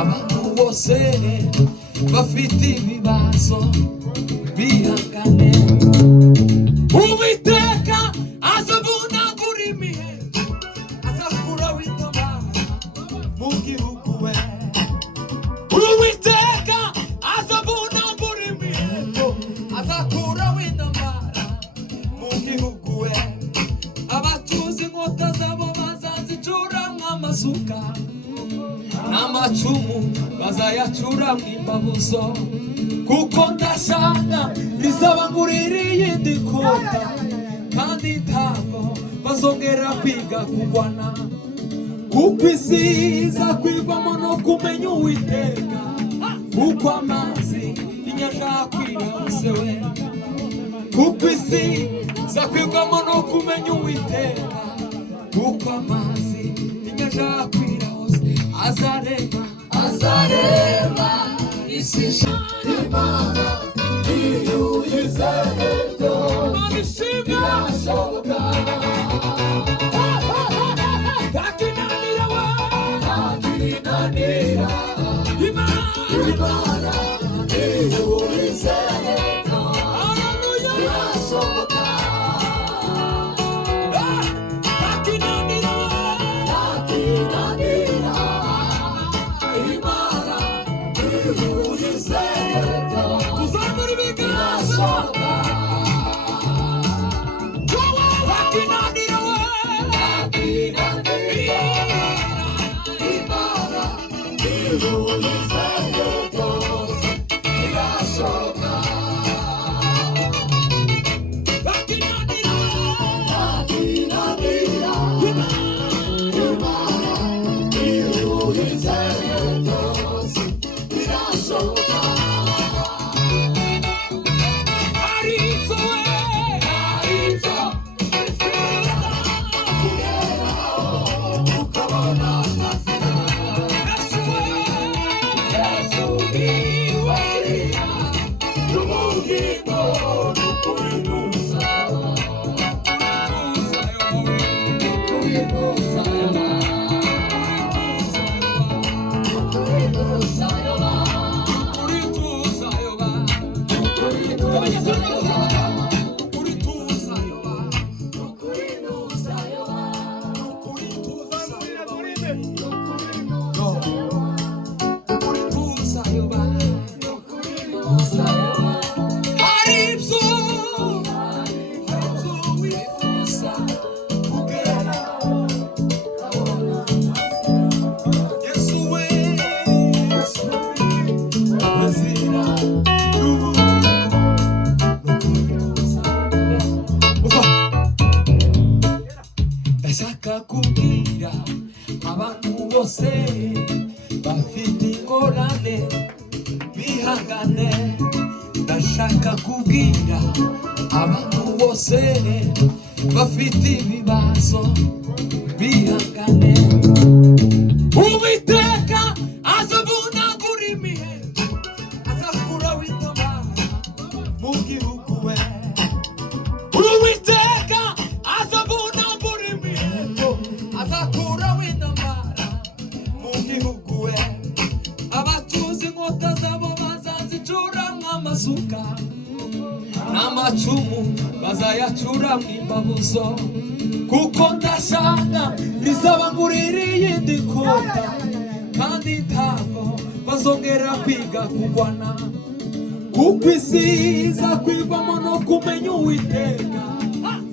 abantu bose bafite ibibazo bihangane. Uwiteka azavunagura imiheto, azakura witabara mu gihugu we. Uwiteka azavunagura imiheto, azakura witabara mu gihugu we. Abatuzi inkota zabo bazazicura nk'amasuka, n'amacumu bazayacura mw'imbabuzo, kuko ndashaka rizabangurira iyindi kota, kandi ntabwo bazongera kwiga kurwana, kuko isi izakwirwamo no kumenya Uwiteka, kuko amazi inyanja akwira hose we. Kuko isi izakwirwamo no kumenya Uwiteka, kuko amazi inyanja akwira hose. Azarema, azarema isi Imana iyo uyizeye byose birashoboka. Ntakinanira we, ntakinanira Imana iyo uyizeye byose birashoboka. Ntakinanira we, ntakinanira Imana iyo uyizeye byose tuzamura ibiganza. Ntakinanira we, ntakinanira Imana iyo uyizeye byose birashoboka. Ntakinanira we, ntakinanira Imana iyo uyizeye byose birashoboka. Arizo we, arizo kugeraho ukabona azira. Yesu we, Yesu ni wazira n'ubugingo n'ukuri n'umusaraba, n'ukuri n'umusaraba, n'ukuri n'umusaraba, n'ukuri tuzayoba, n'ukuri tuzayoba, n'ukuri tuzayoba, n'ukuri tuzayoba, n'ukuri tuzayoba, n'ukuri tuzayoba, n'ukuri tuzayoba. Hari ibyo wifuza kugeraho, Yesu we, Yesu azira n'ubugingo n'ukuri tuzayoba. Ndashaka kubwira abantu bose bafite ingorane bihangane. Ndashaka kubwira abantu bose bafite ibibazo bihangane. Uwiteka azavunagura imiheto, azakura witabara mu gihugu we. Uwiteka azavunagura imiheto, azakura witabara mu gihugu we. Abatuzi inkota zabo bazazicura nk'amasuka, n'amacumu bazayacura mw'imbabuzo, kuko ndashaka rizabangurira iyindi kota, kandi ntabwo bazongera kwiga kurwana, kuko isi izakwirwamo no kumenya Uwiteka,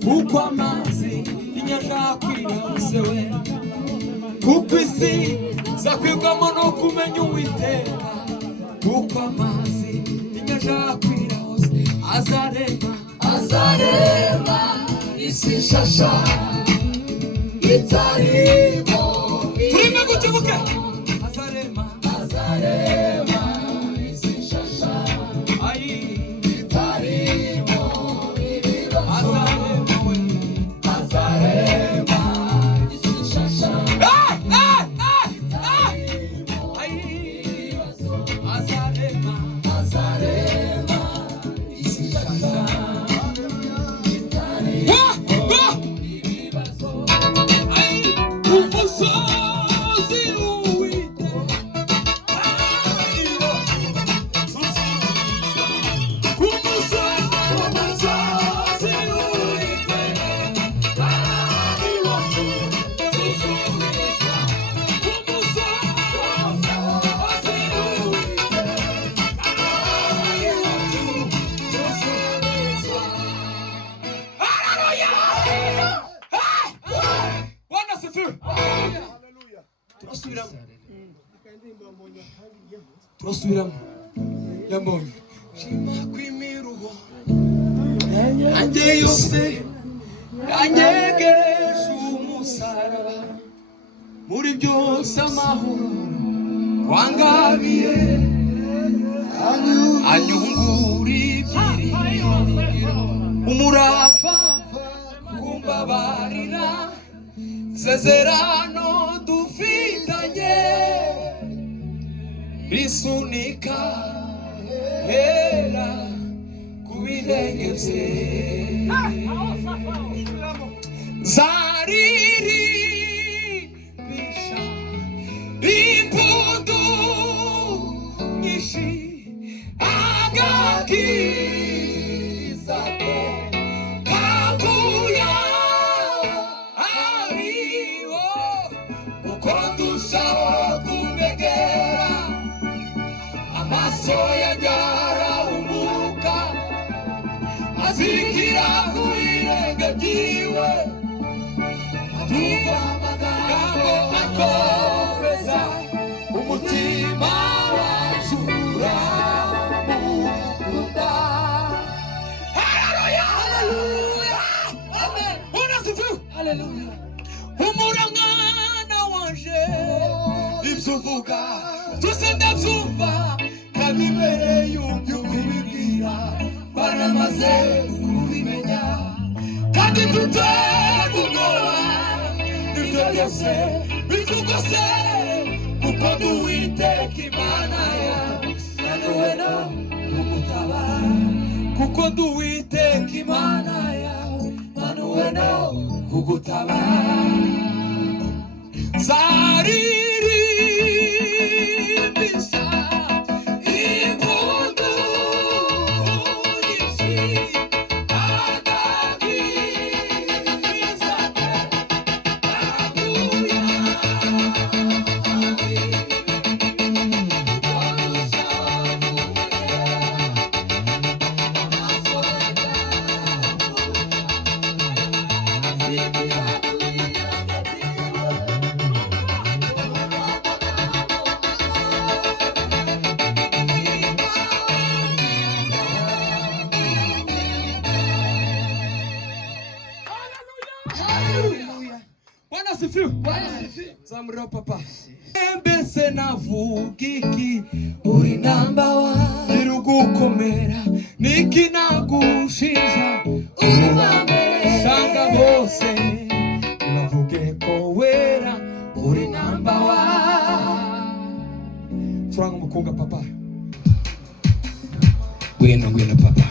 kuko amazi inyanja akwira hose we. Kuko isi izakwirwamo no kumenya Uwiteka, kuko amazi inyanja akwira hose. Azarema, azarema isi nshasha itarimo. Turime gukebuke. Azarema, azarema isi nshasha itarimo ibibazo. Azarema we, azarema isi nshasha azarema, azarema isi nshasha itarimo ibibazo. Umusozi turasubiramo. Yambonye shima kwimiruho yanjye yose yanyegereje umusaraba, muri byose amahoro wangabiye anyungura ibyiringiro, umurava kumbabarira, sezerano dufitanye risunika hera kubirenge bye. Zaririmbisha impundu nyinshi, agakiza ke kaguya ariho, kuko ndushaho kumegera amaso yagara umuka azikira kubirenge byiwe, atuva amagambo akomeza umutima wajura mukunda. Haleluya, haleluya, amen. Unasifiwe, haleluya. Humura mwana wanje, ibyo uvuga byose ndabyumva, kabibereye ubibwira, baramaze kubimenya, kandi tutegura ibyo byose bikugose, kuko nduwiteka Imana yawe nawe no kugutabara, kuko nduwiteka Imana yawe nawe no kugutabara. Zaririmbisha impundu nyinshi, agakiza ke kaguya Zamuriro papa mbese navugiki uri namba wa irugukomera niki nagushinja uri wambere shanga bose bavuge ko wera uri namba wa. Turanga mukunga papa, gwena papa.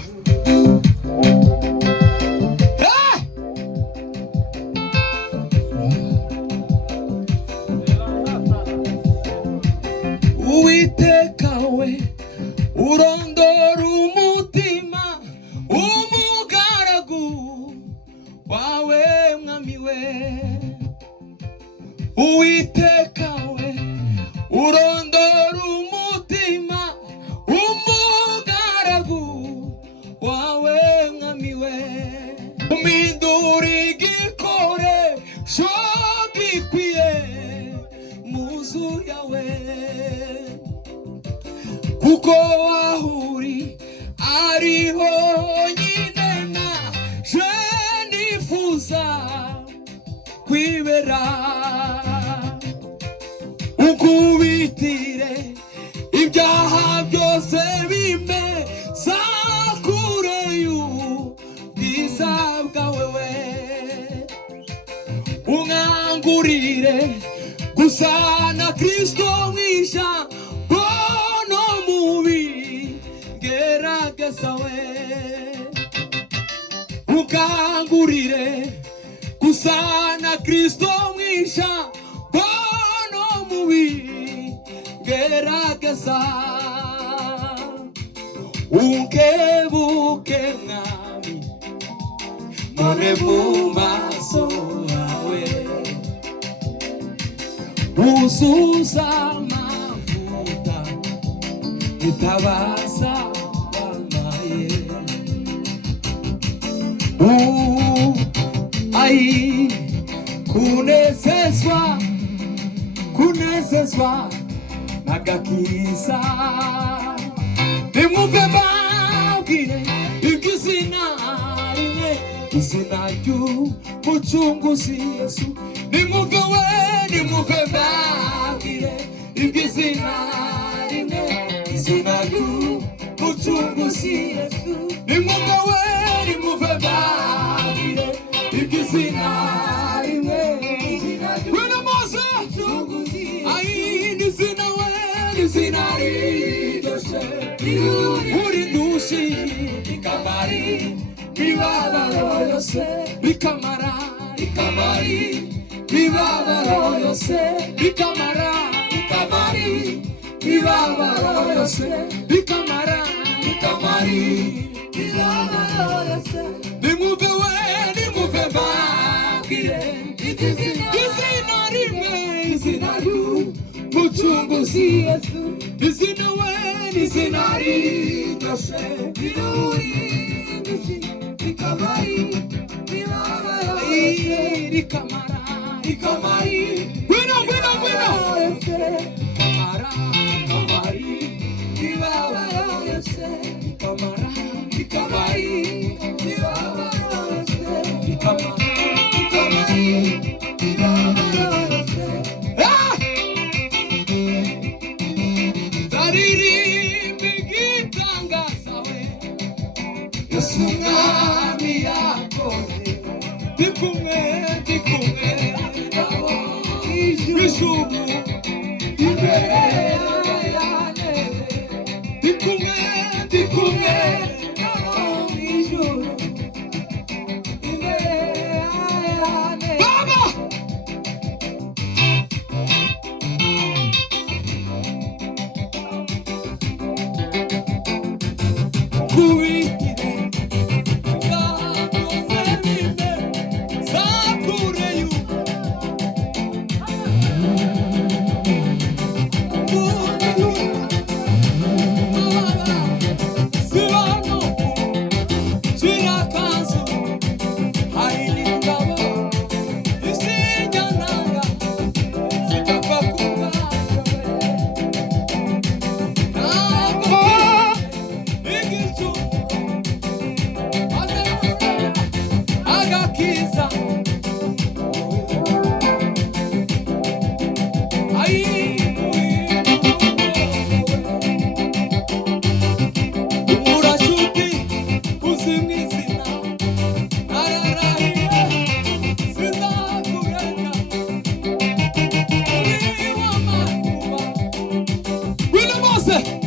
Uwiteka we urondora umutima umugaragu wawe mwami we, Uwiteka we urondora umutima umugaragu wawe mwami we, umindura igikoresho gikwiye muzu yawe, kuko wahuri ariho nyine naje nifuza kwibera, ukubitire ibyaha byose bimeza kure y'ubwiza bwawe we, unkangurire gusa na Kristo mwisha bono mubi gerageza we, ukangurire gusa na Kristo mwisha bono mubi gerageza, unkebuke mwami none mu maso yawe, uzuza amavuta itabaza bamaye, ai kunezezwa agakiza. Nimwumve mbabwire iby'izina rimwe, izina ry'umucunguzi Yesu. Nimwumve mbabwire iby'izina rimwe, izina ry'umucunguzi Yesu. Nimwumve mbabwire iby'izina rimwe, wena Mose n'izina n'izina riryoshe urindushi rikamari imibabaro yose, rikamara imibabaro yose, rikamara imibabaro yose, rikamara imibabaro yose. Nimwumve mbabwire izina rimwe, izina ry'umucunguzi Yesu. Izina n'izina riryoshe rikamari imibabaro yose, rikamara Yesu mwami yakoze, ndi kumwe n'ijuru imbere yanjye, ndi kumwe n'ijuru imbere yanjye. Baba Mose